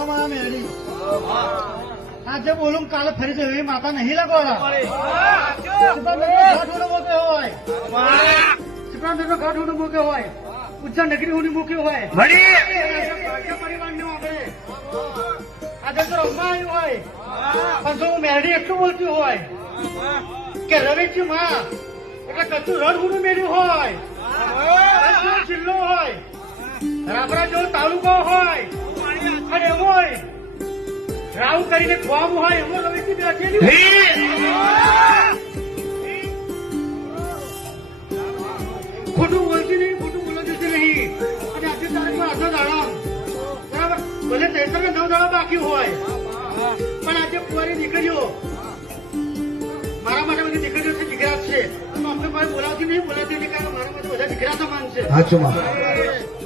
મહામાયા મેળી આજે બોલું કાલે ફરી જવું એ માતા નહીં લાગવાના ઘાટ મૂકે હોય સિકંદરનો ઘાટ મૂકે હોય ઉચ્ચા નગરી ઉની મૂક્યો હોય પરિવાર નું આપણે આજે તો રમવા આવ્યું હોય પણ જો હું મેળી એટલું બોલતી હોય કે રવિજી માં એટલે કચ્છું રણ ગુનું મેળ્યું હોય જિલ્લો હોય રાબડા જેવો તાલુકો હોય અને એવો હોય રાવ કરીને ખોમ હોય એવો રવિજી બેઠેલી ખોટું બોલતી નહીં ખોટું બોલતી નહીં અને આજે તારીખમાં આધો દાડા બરાબર ભલે 9 દાડા બાકી હોય પણ આજે કુંવારી દીકરીઓ મારા માટે બધી દીકરીઓ છે દીકરા છે અમને કોઈ બોલાવતી નહીં કારણ મારા માટે બધા દીકરા સમાન છે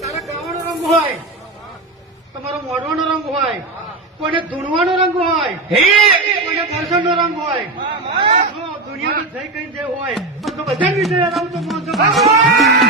તારા ગાવાનો રંગ હોય તમારો મોઢવાનો રંગ હોય કોઈને ધૂણવાનો રંગ હોય કોઈને દર્શનનો રંગ હોય દુનિયામાં જઈ કઈ જે હોય પણ તો બધા વિષય આવું તો